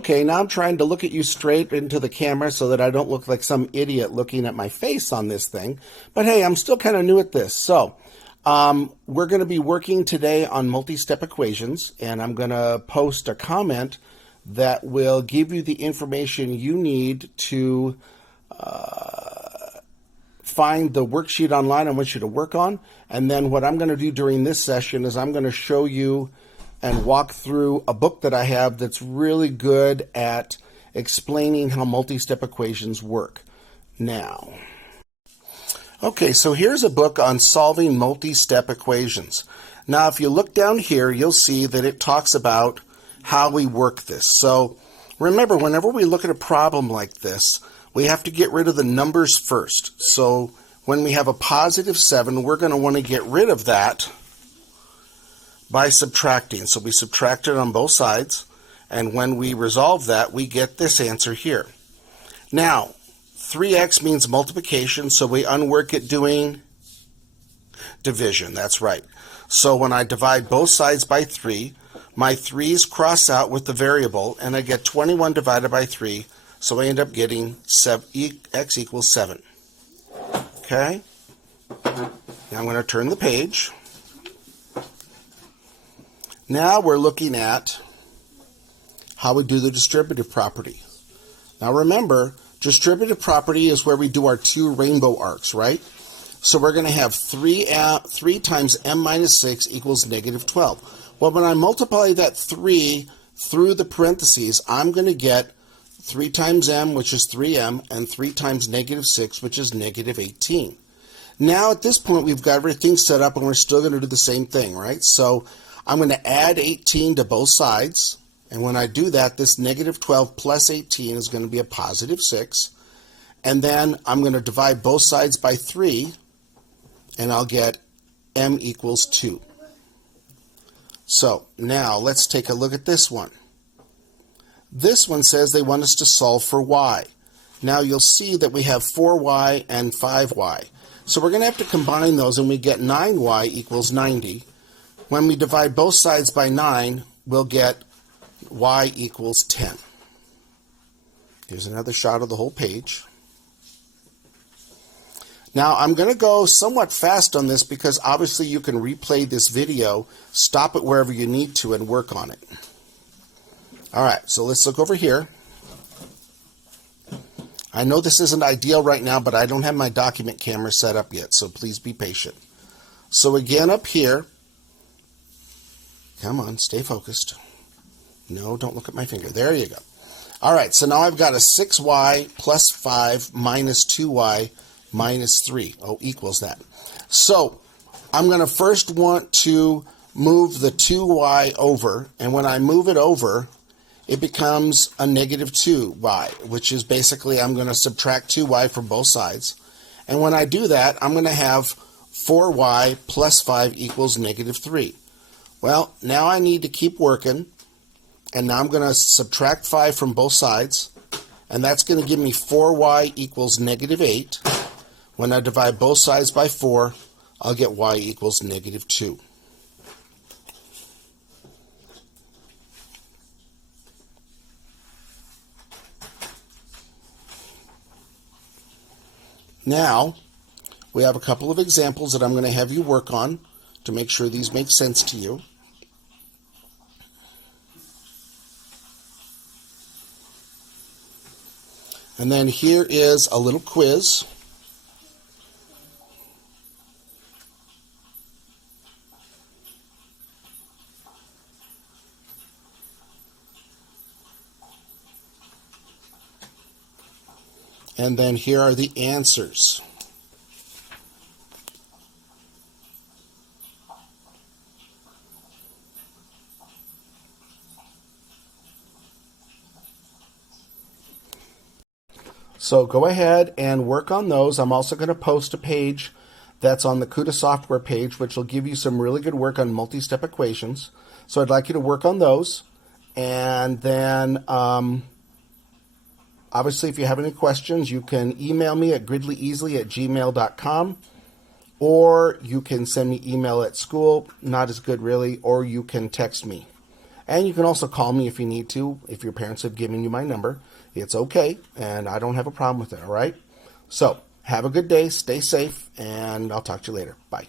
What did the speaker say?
Okay, now I'm trying to look at you straight into the camera so that I don't look like some idiot looking at my face on this thing. But hey, I'm still kind of new at this. So we're going to be working today on multi-step equations, and I'm going to post a comment that will give you the information you need to find the worksheet online I want you to work on. And then what I'm going to do during this session is I'm going to show you and walk through a book that I have that's really good at explaining how multi-step equations work. Now, okay, so here's a book on solving multi-step equations. Now, if you look down here, you'll see that it talks about how we work this. So remember, whenever we look at a problem like this, we have to get rid of the numbers first. So when we have a positive 7, we're going to want to get rid of that by subtracting. So we subtract it on both sides, and when we resolve that, we get this answer here. Now, 3x means multiplication, so we unwork it doing division. That's right. So when I divide both sides by 3, my 3's cross out with the variable, and I get 21 divided by 3, so I end up getting x equals 7. Okay? Now I'm going to turn the page. Now we're looking at how we do the distributive property. Now remember, distributive property is where we do our two rainbow arcs, right? So we're going to have 3 times m minus 6 equals negative 12. Well, when I multiply that 3 through the parentheses, I'm going to get 3 times m, which is 3m, and 3 times negative 6, which is negative 18. Now at this point, we've got everything set up, and we're still going to do the same thing, right? So I'm going to add 18 to both sides, and when I do that, this negative 12 plus 18 is going to be a positive 6, and then I'm going to divide both sides by 3, and I'll get m equals 2. So now let's take a look at this one. This one says they want us to solve for y. Now you'll see that we have 4y and 5y. So we're going to have to combine those, and we get 9y equals 90. When we divide both sides by 9, we'll get y equals 10. Here's another shot of the whole page. Now, I'm going to go somewhat fast on this because obviously you can replay this video, stop it wherever you need to, and work on it. All right, so let's look over here. I know this isn't ideal right now, but I don't have my document camera set up yet, so please be patient. So again, up here, come on, stay focused. No, don't look at my finger. There you go. All right, so now I've got a 6y plus 5 minus 2y minus 3. Oh, equals that. So I'm going to first want to move the 2y over, and when I move it over, it becomes a negative 2y, which is basically I'm going to subtract 2y from both sides. And when I do that, I'm going to have 4y plus 5 equals negative 3. Well, now I need to keep working, and now I'm going to subtract 5 from both sides, and that's going to give me 4y equals negative 8. When I divide both sides by 4, I'll get y equals negative 2. Now, we have a couple of examples that I'm going to have you work on to make sure these make sense to you. And then here is a little quiz. And then here are the answers. So go ahead and work on those. I'm also going to post a page that's on the CUDA software page, which will give you some really good work on multi-step equations. So I'd like you to work on those. And then obviously, if you have any questions, you can email me at gridleyeasily@gmail.com, or you can send me email at school, not as good really, or you can text me. And you can also call me if you need to, if your parents have given you my number. It's okay, and I don't have a problem with it, all right? So, have a good day, stay safe, and I'll talk to you later. Bye.